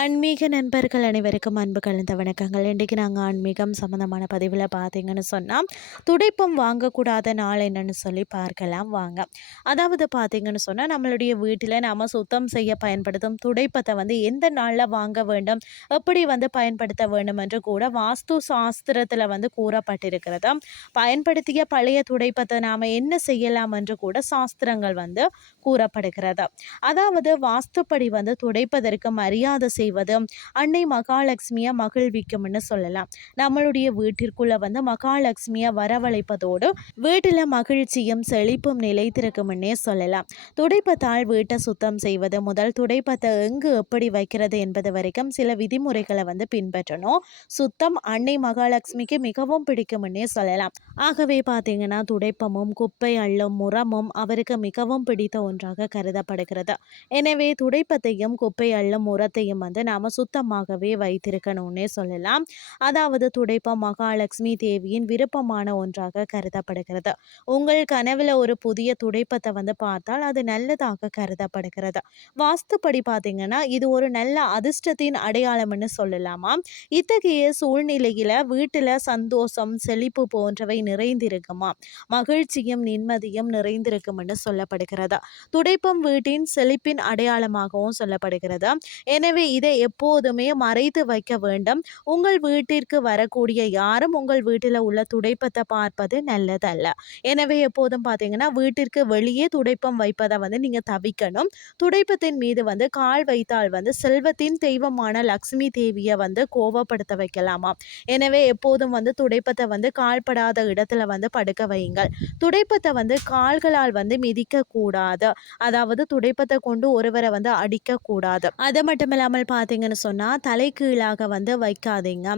ஆன்மீக நண்பர்கள் அனைவருக்கும் அன்பு கலந்த வணக்கங்கள். இன்றைக்கு நாங்கள் ஆன்மீகம் சம்மந்தமான பதிவில் பார்த்தீங்கன்னு சொன்னால் துடைப்பம் வாங்கக்கூடாத நாள் என்னன்னு சொல்லி பார்க்கலாம். வாங்க. அதாவது பார்த்தீங்கன்னு சொன்னால் நம்மளுடைய வீட்டில் நாம் சுத்தம் செய்ய பயன்படுத்தும் துடைப்பத்தை வந்து எந்த நாளில் வாங்க வேண்டும் எப்படி வந்து பயன்படுத்த வேண்டும் என்று கூட வாஸ்து சாஸ்திரத்தில் வந்து கூறப்பட்டிருக்கிறது பயன்படுத்திய பழைய துடைப்பத்தை நாம் என்ன செய்யலாம் என்று கூட சாஸ்திரங்கள் வந்து கூறப்படுகிறது அதாவது வாஸ்துப்படி வந்து துடைப்பதற்கு மரியாதை செய்வது அன்னை மகாலட்சுமியை மகிழ்விக்கும்னு சொல்லலாம். நம்மளுடைய வீட்டிற்குள்ள வந்து மகாலட்சுமியை வரவழைப்பதோடு வீட்டில் மகிழ்ச்சியும் செழிப்பும் நிலைத்திருக்கும்னே சொல்லலாம். துடைப்பத்தால் வீட்டை சுத்தம் செய்வது முதல் துடைப்பத்தை எங்கு எப்படி வைக்கிறது என்பது வரைக்கும் சில விதிமுறைகளை வந்து பின்பற்றணும். சுத்தம் அன்னை மகாலட்சுமிக்கு மிகவும் பிடிக்கும்னே சொல்லலாம். ஆகவே பார்த்தீங்கன்னா துடைப்பமும் குப்பை அள்ளும் முறமும் அவருக்கு மிகவும் பிடித்த ஒன்றாக கருதப்படுகிறது. எனவே துடைப்பத்தையும் குப்பை அள்ளும் முறத்தையும் வந்து நாம் சுத்தமாகவே வைத்திருக்கணும்னே சொல்லலாம். அதாவது துடைப்பம் மகாலட்சுமி தேவியின் விருப்பமான ஒன்றாக கருதப்படுகிறது. உங்கள் கனவில் ஒரு புதிய துடைப்பத்தை வந்து பார்த்தால் அது நல்லதாக கருதப்படுகிறது. வாஸ்துப்படி பார்த்தீங்கன்னா இது ஒரு நல்ல அதிர்ஷ்டத்தின் அடையாளம்னு சொல்லலாமா? இத்தகைய சூழ்நிலையில் வீட்டில் சந்தோஷம் செழிப்பு போன்றவை நிறைந்திருக்குமா? மகிழ்ச்சியும் நிம்மதியும் நிறைந்திருக்கும்னு சொல்லப்படுகிறது. துடைப்பம் வீட்டின் செழிப்பின் அடையாளமாகவும் சொல்லப்படுகிறது. எனவே இதை எப்போதுமே மறைத்து வைக்க வேண்டும். உங்கள் வீட்டிற்கு வரக்கூடிய யாரும் உங்கள் வீட்டில் உள்ள துடைப்பத்தை பார்ப்பது நல்லதல்ல. எனவே எப்போதும் பார்த்தீங்கன்னா வீட்டிற்கு வெளியே துடைப்பம் வைப்பதை வந்து நீங்கள் தவிக்கணும். துடைப்பத்தின் மீது வந்து கால் வைத்தால் வந்து செல்வத்தின் தெய்வமான லக்ஷ்மி தேவியை வந்து கோவப்படுத்த வைக்கலாமா எனவே எப்போதும் வந்து துடைப்பத்தை வந்து கால்படாத இடத்துல வந்து படுக்க வையுங்கள். துடைப்பத்தை வந்து கால்களால் வந்து மிதிக்க கூடாது அதாவது துடைப்பத்தை கொண்டு ஒருவரை வந்து அடிக்கக்கூடாது. அது மட்டும் இல்லாமல் பார்த்தீங்கன்னு சொன்னால் தலைகீழாக வந்து வைக்காதீங்க.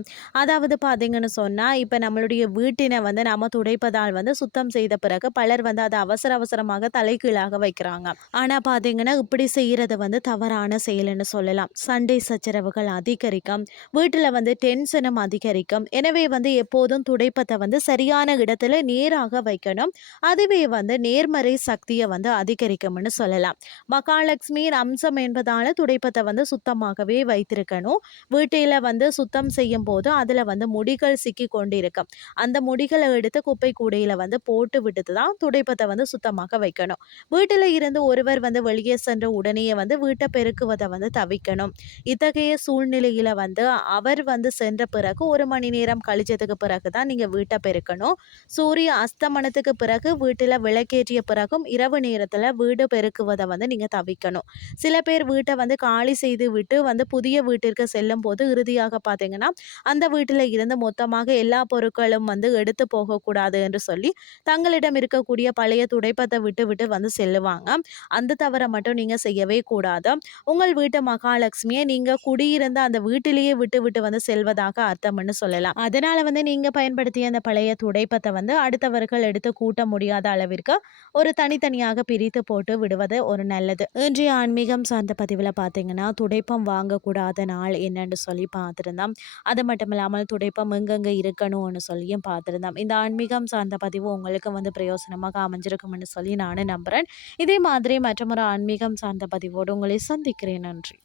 அதாவது பார்த்தீங்கன்னு சொன்னால் இப்போ நம்மளுடைய வீட்டினை வந்து நம்ம துடைப்பதால் வந்து சுத்தம் செய்த பிறகு பலர் வந்து அதை அவசர அவசரமாக தலைகீழாக வைக்கிறாங்க. ஆனால் பார்த்தீங்கன்னா இப்படி செய்கிறது வந்து தவறான செயல்னு சொல்லலாம். சண்டை சச்சரவுகள் அதிகரிக்கும். வீட்டில் வந்து டென்ஷனும் அதிகரிக்கும். எனவே வந்து எப்போதும் துடைப்பத்தை வந்து சரியான இடத்துல நேராக வைக்கணும். அதுவே வந்து நேர்மறை சக்தியை வந்து அதிகரிக்கும்னு சொல்லலாம். மகாலட்சுமியின் அம்சம் என்பதால் துடைப்பத்தை வந்து சுத்தமாகவே வைத்திருக்கணும். வீட்டில் வந்து சுத்தம் செய்யும் போது அதில் வந்து முடிகள் சிக்கி கொண்டு இருக்கும் அந்த முடிகளை எடுத்து குப்பை கூடையில் வந்து போட்டு விட்டுட்டு தான் துடைப்பத்தை வந்து சுத்தமாக வைக்கணும். வீட்டில் இருந்து ஒருவர் வந்து வெளியே சென்ற உடனே வந்து வீட்டை பெருக்குவதை வந்து தவிக்கணும் இத்தகைய சூழ்நிலையில் வந்து அவர் வந்து சென்ற பிறகு ஒரு மணி நேரம் கழிச்சதுக்கு பிறகு தான் நீங்கள் வீட்டை பெருக்கணும். சூரிய அஸ்தமனத்துக்கு பிறகு வீட்டில் விளக்கேற்றிய பிறகும் இரவு நேரத்தில் வீடு பெருக்குவதை வந்து நீங்கள் தவிக்கணும் சில பேர் வீட்டை வந்து காலி செய்து விட்டு வந்து புதிய வீட்டிற்கு செல்லும் போது இறுதியாக பார்த்தீங்கன்னா அந்த வீட்டில் இருந்து மொத்தமாக எல்லா பொருட்களும் வந்து எடுத்து போகக்கூடாது என்று சொல்லி தங்களிடம் இருக்கக்கூடிய பழைய துடைப்பத்தை விட்டு விட்டு வந்து செல்லுவாங்க. அந்த தவறை மட்டும் நீங்கள் செய்யவே கூடாது. உங்கள் வீட்டு மகாலட்சுமியை நீங்கள் குடியிருந்த அந்த வீட்டிலேயே விட்டு விட்டு வந்து செல்வதாக அர்த்தம்னு சொல்லலாம். அதனால வந்து நீங்கள் பயன்படுத்திய அந்த பழைய துடைப்பத்தை வந்து அடுத்தவர்கள் எடுத்து கூட்ட முடியாத அளவிற்கு ஒரு தனித்தனியாக பிரித்து போட்டு விடுவது ஒரு நல்லது. இன்றைய ஆன்மீகம் சார்ந்த பதிவில் பார்த்தீங்கன்னா துடைப்பம் வாங்க வாங்கக்கூடாத நாள் என்னன்னு சொல்லி பார்த்துருந்தோம். அது மட்டும் இல்லாமல் துடைப்பம் எங்கெங்கே இருக்கணும்னு சொல்லியும் பார்த்துருந்தோம். இந்த ஆன்மீகம் சார்ந்த பதிவு உங்களுக்கு வந்து பிரயோசனமாக அமைஞ்சிருக்கும்னு சொல்லி நானும் நம்புகிறேன் இதே மாதிரி மற்றொரு ஆன்மீகம் சார்ந்த பதிவோடு உங்களை சந்திக்கிறேன். நன்றி.